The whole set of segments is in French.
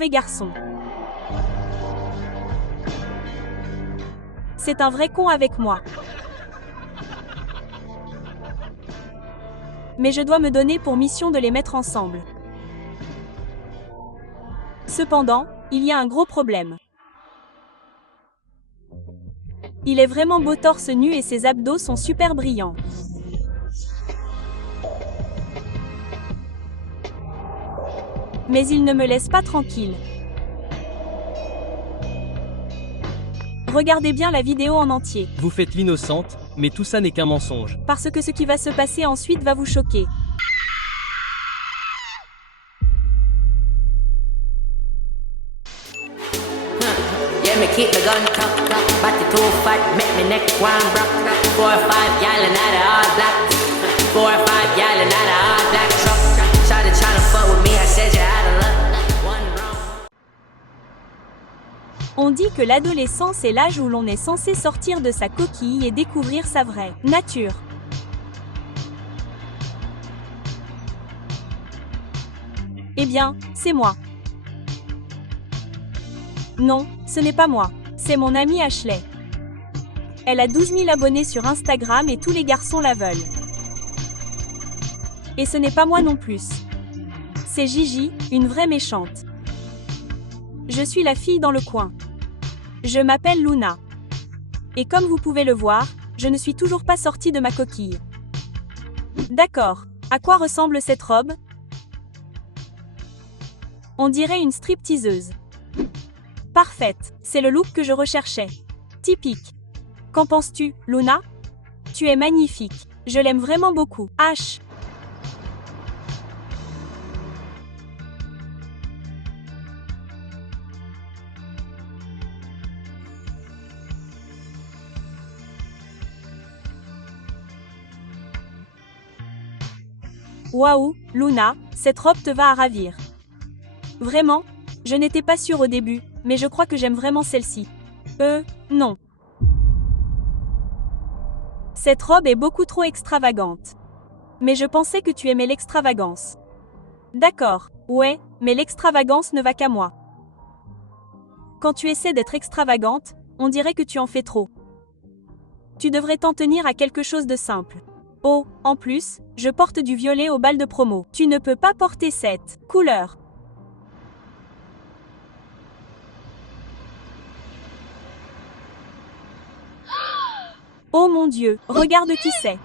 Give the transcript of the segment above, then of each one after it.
mauvais garçon. C'est un vrai con avec moi. Mais je dois me donner pour mission de les mettre ensemble. Cependant, il y a un gros problème. Il est vraiment beau torse nu et ses abdos sont super brillants. Mais il ne me laisse pas tranquille. Regardez bien la vidéo en entier. Vous faites l'innocente, mais tout ça n'est qu'un mensonge. Parce que ce qui va se passer ensuite va vous choquer. Yeah, me keep the gun tuck, tuck, but the too fat, make me neck one brock. 4 or 5 gal and not all black. 4 or 5 gal and not all black truck. Shawty tryna fuck with me, I said you had a luck. One wrong. On dit que l'adolescence est l'âge où l'on est censé sortir de sa coquille et découvrir sa vraie nature. Eh bien, c'est moi. Non, ce n'est pas moi. C'est mon amie Ashley. Elle a 12 000 abonnés sur Instagram et tous les garçons la veulent. Et ce n'est pas moi non plus. C'est Gigi, une vraie méchante. Je suis la fille dans le coin. Je m'appelle Luna. Et comme vous pouvez le voir, je ne suis toujours pas sortie de ma coquille. D'accord. À quoi ressemble cette robe? On dirait une stripteaseuse. Parfaite, c'est le look que je recherchais. Typique. Qu'en penses-tu, Luna? Tu es magnifique. Je l'aime vraiment beaucoup. H. Waouh, Luna, cette robe te va à ravir. Vraiment? Je n'étais pas sûre au début, mais je crois que j'aime vraiment celle-ci. Non. Cette robe est beaucoup trop extravagante. Mais je pensais que tu aimais l'extravagance. D'accord, ouais, mais l'extravagance ne va qu'à moi. Quand tu essaies d'être extravagante, on dirait que tu en fais trop. Tu devrais t'en tenir à quelque chose de simple. Oh, en plus, je porte du violet au bal de promo. Tu ne peux pas porter cette couleur. Oh mon Dieu, regarde qui c'est.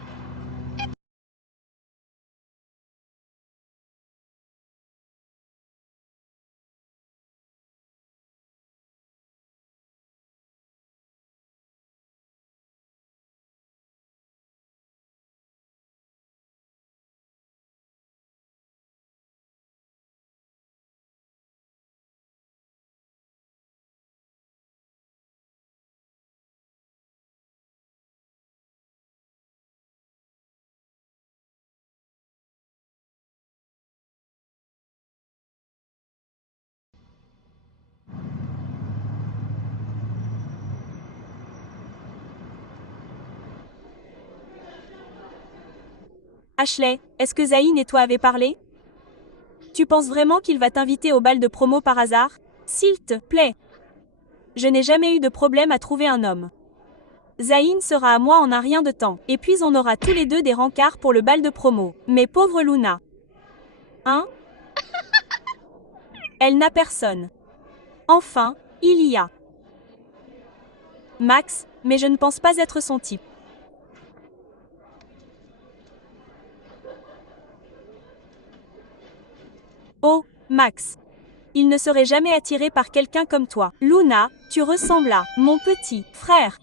Ashley, est-ce que Zayn et toi avez parlé? Tu penses vraiment qu'il va t'inviter au bal de promo par hasard? S'il te plaît. Je n'ai jamais eu de problème à trouver un homme. Zayn sera à moi en un rien de temps. Et puis on aura tous les deux des rencarts pour le bal de promo. Mais pauvre Luna. Hein? Elle n'a personne. Enfin, il y a Max, mais je ne pense pas être son type. Oh, Max. Il ne serait jamais attiré par quelqu'un comme toi. Luna, tu ressembles à mon petit frère.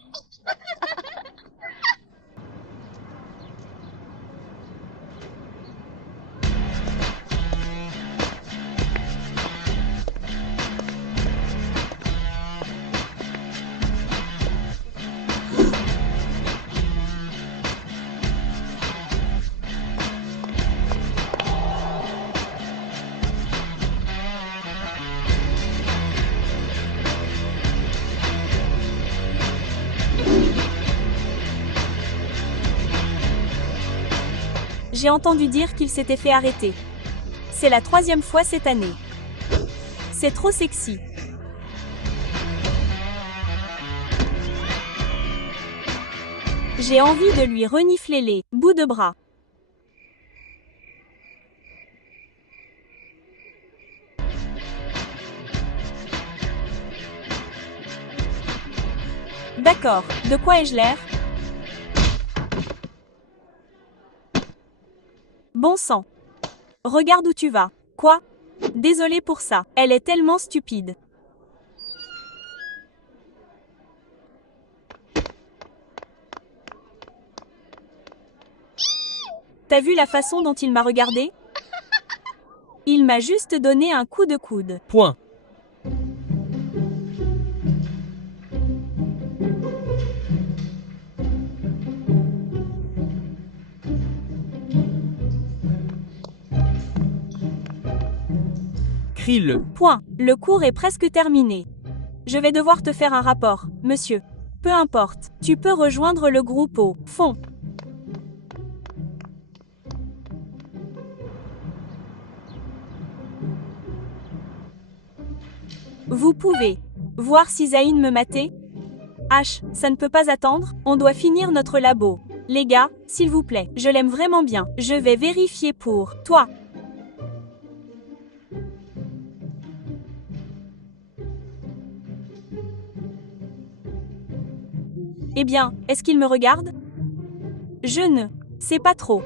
J'ai entendu dire qu'il s'était fait arrêter. C'est la 3e fois cette année. C'est trop sexy. J'ai envie de lui renifler les bouts de bras. D'accord, de quoi ai-je l'air? Bon sang. Regarde où tu vas. Quoi? Désolée pour ça, elle est tellement stupide. T'as vu la façon dont il m'a regardé? Il m'a juste donné un coup de coude. Point. Crie-le. Point. Le cours est presque terminé. Je vais devoir te faire un rapport, monsieur. Peu importe, tu peux rejoindre le groupe au fond. Vous pouvez voir si Zayn me matait? H, ça ne peut pas attendre, on doit finir notre labo. Les gars, s'il vous plaît, je l'aime vraiment bien. Je vais vérifier pour toi. Eh bien, est-ce qu'il me regarde? Je ne sais pas trop.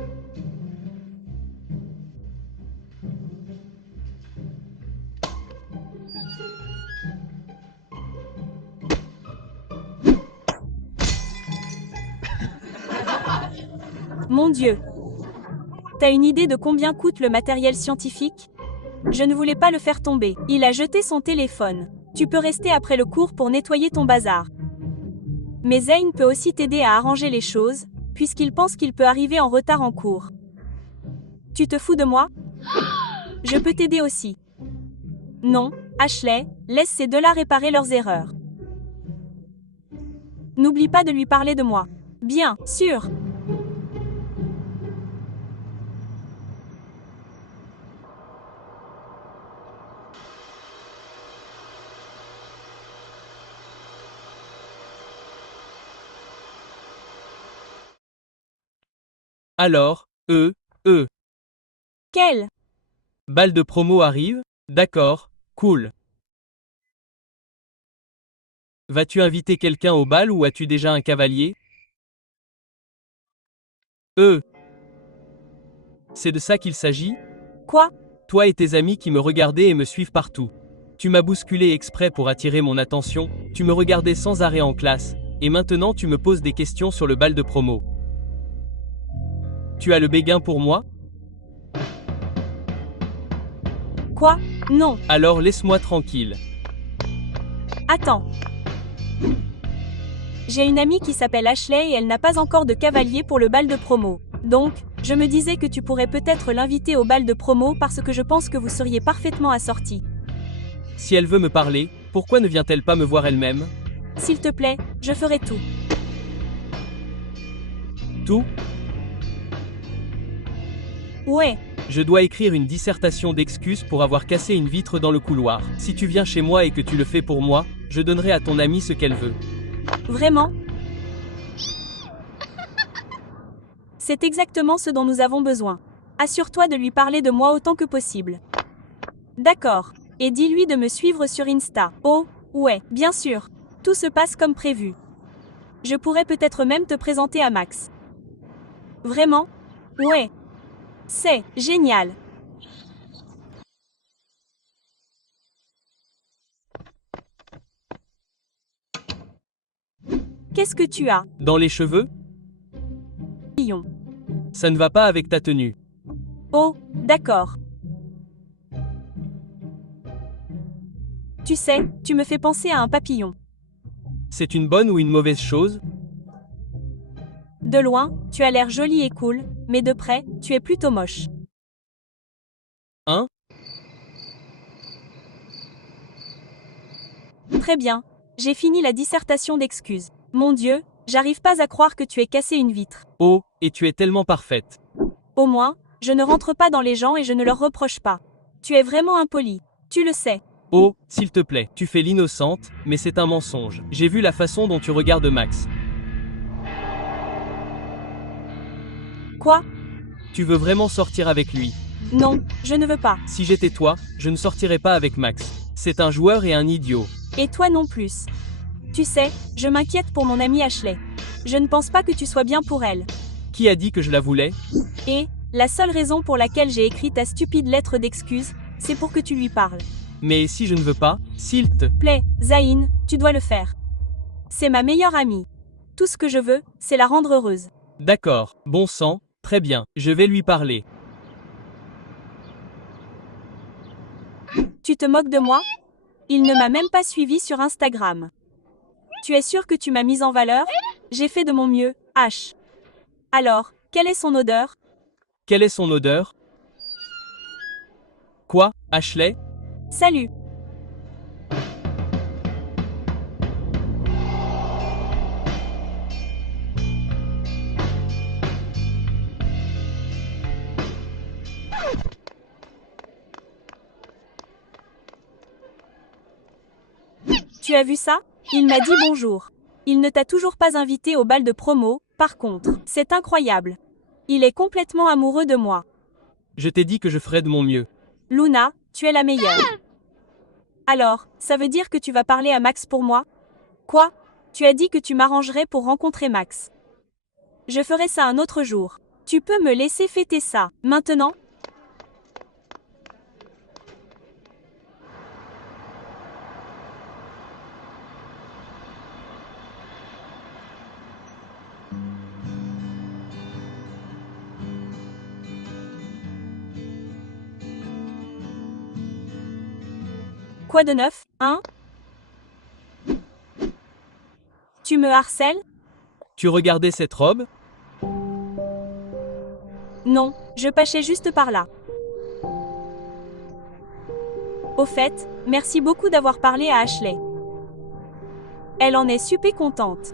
Mon Dieu. T'as une idée de combien coûte le matériel scientifique? Je ne voulais pas le faire tomber. Il a jeté son téléphone. Tu peux rester après le cours pour nettoyer ton bazar. Mais Zayn peut aussi t'aider à arranger les choses, puisqu'il pense qu'il peut arriver en retard en cours. Tu te fous de moi? Je peux t'aider aussi. Non, Ashley, laisse ces deux-là réparer leurs erreurs. N'oublie pas de lui parler de moi. Bien sûr. Alors, Quel? bal de promo arrive? D'accord, cool. Vas-tu inviter quelqu'un au bal ou as-tu déjà un cavalier? C'est de ça qu'il s'agit? Quoi? Toi et tes amis qui me regardaient et me suivent partout. Tu m'as bousculé exprès pour attirer mon attention, tu me regardais sans arrêt en classe, et maintenant tu me poses des questions sur le bal de promo. Tu as le béguin pour moi? Quoi? Non. Alors laisse-moi tranquille. Attends. J'ai une amie qui s'appelle Ashley et elle n'a pas encore de cavalier pour le bal de promo. Donc, je me disais que tu pourrais peut-être l'inviter au bal de promo parce que je pense que vous seriez parfaitement assortis. Si elle veut me parler, pourquoi ne vient-elle pas me voir elle-même? S'il te plaît, je ferai tout. Tout? Ouais. Je dois écrire une dissertation d'excuses pour avoir cassé une vitre dans le couloir. Si tu viens chez moi et que tu le fais pour moi, je donnerai à ton amie ce qu'elle veut. Vraiment? C'est exactement ce dont nous avons besoin. Assure-toi de lui parler de moi autant que possible. D'accord. Et dis-lui de me suivre sur Insta. Oh, ouais, bien sûr. Tout se passe comme prévu. Je pourrais peut-être même te présenter à Max. Vraiment? Ouais. C'est génial. Qu'est-ce que tu as? Dans les cheveux? Lion. Ça ne va pas avec ta tenue. Oh, d'accord. Tu sais, tu me fais penser à un papillon. C'est une bonne ou une mauvaise chose? De loin, tu as l'air jolie et cool, mais de près, tu es plutôt moche. Hein? Très bien, j'ai fini la dissertation d'excuses. Mon Dieu, j'arrive pas à croire que tu aies cassé une vitre. Oh, et tu es tellement parfaite. Au moins, je ne rentre pas dans les gens et je ne leur reproche pas. Tu es vraiment impoli. Tu le sais. Oh, s'il te plaît, tu fais l'innocente, mais c'est un mensonge. J'ai vu la façon dont tu regardes Max. Quoi? Tu veux vraiment sortir avec lui? Non, je ne veux pas. Si j'étais toi, je ne sortirais pas avec Max. C'est un joueur et un idiot. Et toi non plus. Tu sais, je m'inquiète pour mon amie Ashley. Je ne pense pas que tu sois bien pour elle. Qui a dit que je la voulais? Et, la seule raison pour laquelle j'ai écrit ta stupide lettre d'excuse, c'est pour que tu lui parles. Mais si je ne veux pas, s'il te Plaît, Zayn, tu dois le faire. C'est ma meilleure amie. Tout ce que je veux, c'est la rendre heureuse. D'accord, bon sang, très bien, je vais lui parler. Tu te moques de moi? Il ne m'a même pas suivi sur Instagram. Tu es sûr que tu m'as mise en valeur? J'ai fait de mon mieux, H. Alors, quelle est son odeur? Quelle est son odeur? Quoi, Ashley? Salut. Tu as vu ça? Il m'a dit bonjour. Il ne t'a toujours pas invité au bal de promo, par contre. C'est incroyable. Il est complètement amoureux de moi. Je t'ai dit que je ferais de mon mieux. Luna, tu es la meilleure. Alors, ça veut dire que tu vas parler à Max pour moi? Quoi? Tu as dit que tu m'arrangerais pour rencontrer Max. Je ferai ça un autre jour. Tu peux me laisser fêter ça, maintenant? Quoi de neuf, hein? Tu me harcèles? Tu regardais cette robe? Non, je passais juste par là. Au fait, merci beaucoup d'avoir parlé à Ashley. Elle en est super contente.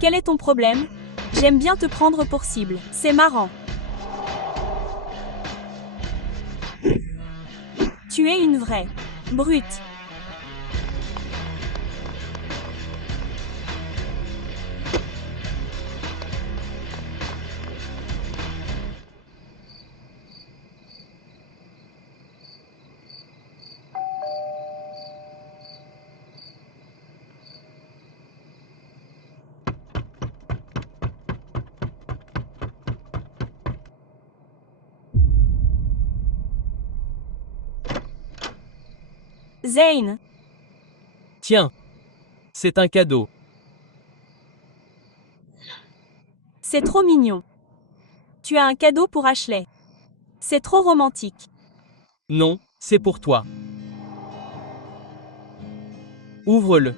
Quel est ton problème? J'aime bien te prendre pour cible. C'est marrant. Tu es une vraie brute. Zayn, Tiens, c'est un cadeau. c'est trop mignon. Tu as un cadeau pour Ashley. C'est trop romantique. Non, c'est pour toi. Ouvre-le.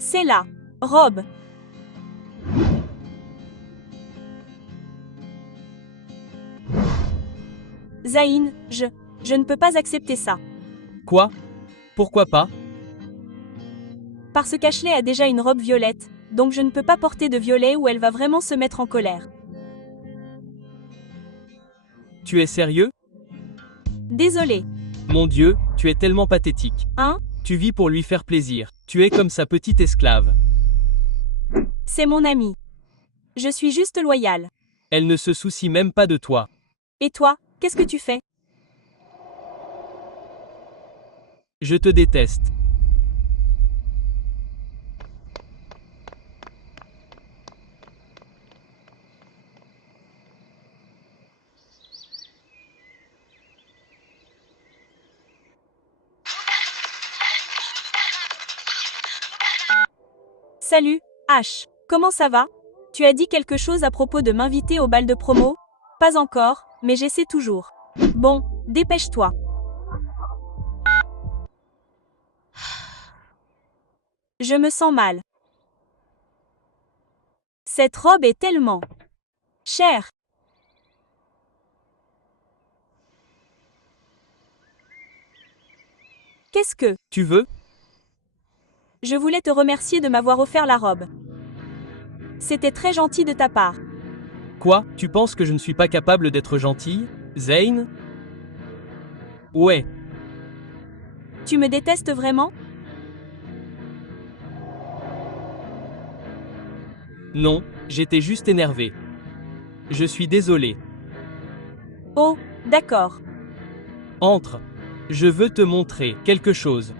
C'est la robe. Zayn, je ne peux pas accepter ça. Quoi? Pourquoi pas? Parce qu'Ashley a déjà une robe violette, donc je ne peux pas porter de violet ou elle va vraiment se mettre en colère. Tu es sérieux? Désolée. Mon Dieu, tu es tellement pathétique. Hein? Tu vis pour lui faire plaisir. Tu es comme sa petite esclave. C'est mon amie. Je suis juste loyale. Elle ne se soucie même pas de toi. Et toi, qu'est-ce que tu fais? Je te déteste. Salut, H. Comment ça va? Tu as dit quelque chose à propos de m'inviter au bal de promo? Pas encore, mais j'essaie toujours. Bon, dépêche-toi. Je me sens mal. Cette robe est tellement chère. Qu'est-ce que Tu veux? Je voulais te remercier de m'avoir offert la robe. C'était très gentil de ta part. Quoi? Tu penses que je ne suis pas capable d'être gentille, Zane? Ouais. Tu me détestes vraiment? Non, j'étais juste énervé. Je suis désolé. Oh, d'accord. Entre. Je veux te montrer quelque chose.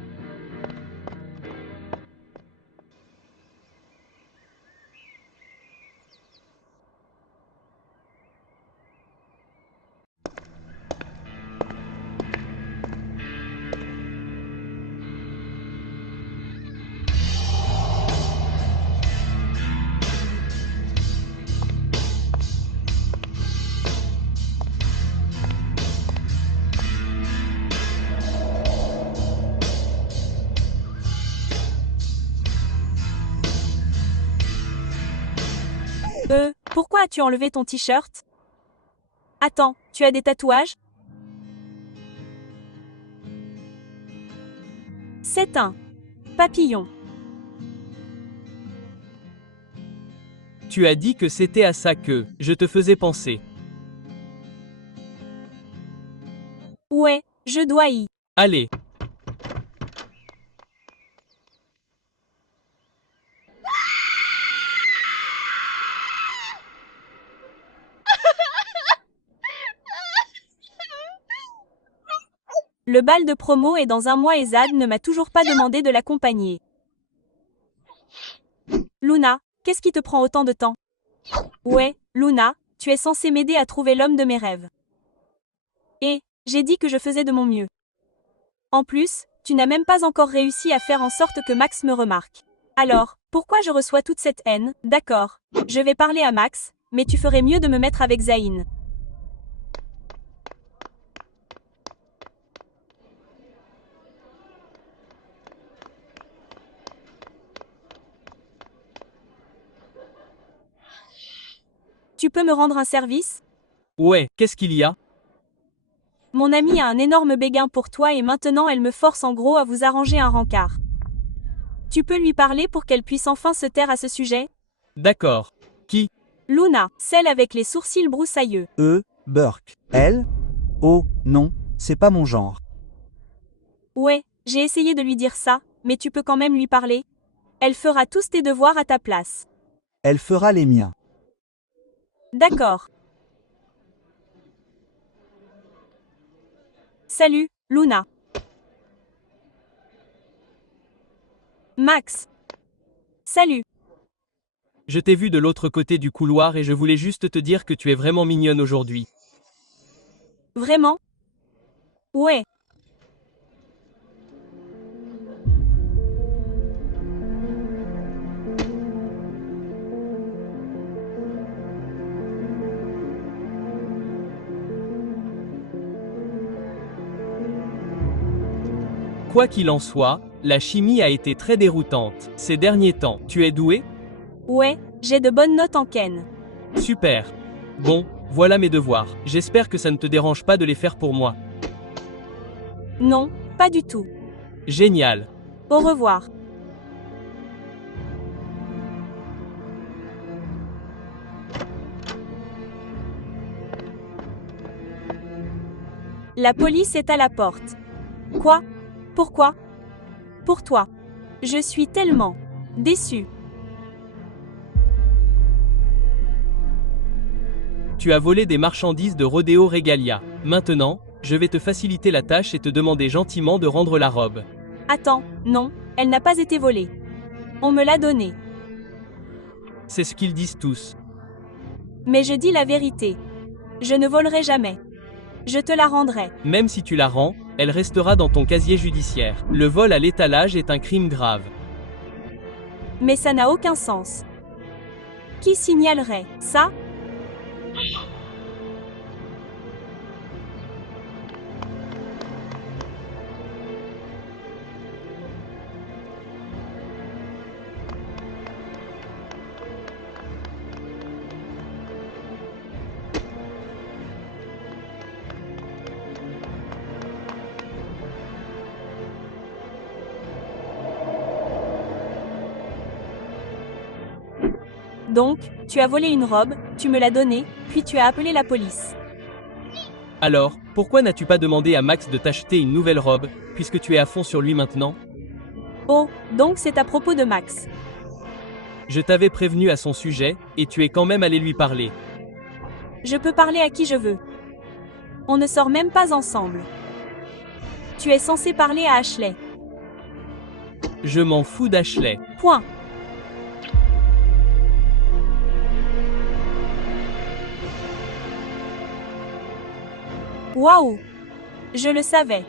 Pourquoi as-tu enlevé ton t-shirt? Attends, tu as des tatouages? C'est un papillon. Tu as dit que c'était à ça que je te faisais penser. Ouais, je dois y. Allez. Le bal de promo est dans un mois et Zad ne m'a toujours pas demandé de l'accompagner. Luna, qu'est-ce qui te prend autant de temps? Ouais, Luna, tu es censée m'aider à trouver l'homme de mes rêves. Et, j'ai dit que je faisais de mon mieux. En plus, tu n'as même pas encore réussi à faire en sorte que Max me remarque. Alors, pourquoi je reçois toute cette haine? D'accord, je vais parler à Max, mais tu ferais mieux de me mettre avec Zayn. Tu peux me rendre un service? Ouais, qu'est-ce qu'il y a? Mon amie a un énorme béguin pour toi et maintenant elle me force en gros à vous arranger un rencard. Tu peux lui parler pour qu'elle puisse enfin se taire à ce sujet? D'accord. Qui? Luna, celle avec les sourcils broussailleux. Burke. Elle? Oh, non, c'est pas mon genre. Ouais, j'ai essayé de lui dire ça, mais tu peux quand même lui parler? Elle fera tous tes devoirs à ta place. Elle fera les miens. D'accord. Salut, Luna. Max. Salut. Je t'ai vu de l'autre côté du couloir et je voulais juste te dire que tu es vraiment mignonne aujourd'hui. Vraiment? Ouais. Quoi qu'il en soit, la chimie a été très déroutante ces derniers temps. Tu es doué? Ouais, j'ai de bonnes notes en Ken. Super. Bon, voilà mes devoirs. J'espère que ça ne te dérange pas de les faire pour moi. Non, pas du tout. Génial. Au revoir. La police est à la porte. Quoi? Pourquoi? Pour toi. Je suis tellement déçue. Tu as volé des marchandises de Rodeo Regalia. Maintenant, je vais te faciliter la tâche et te demander gentiment de rendre la robe. Attends, non, elle n'a pas été volée. On me l'a donnée. C'est ce qu'ils disent tous. Mais je dis la vérité. Je ne volerai jamais. Je te la rendrai. Même si tu la rends, elle restera dans ton casier judiciaire. Le vol à l'étalage est un crime grave. Mais ça n'a aucun sens. Qui signalerait ça? Donc, tu as volé une robe, tu me l'as donnée, puis tu as appelé la police. Alors, pourquoi n'as-tu pas demandé à Max de t'acheter une nouvelle robe, puisque tu es à fond sur lui maintenant? Oh, donc c'est à propos de Max. Je t'avais prévenu à son sujet, et tu es quand même allé lui parler. Je peux parler à qui je veux. On ne sort même pas ensemble. Tu es censé parler à Ashley. Je m'en fous d'Ashley. Point. Waouh! Je le savais.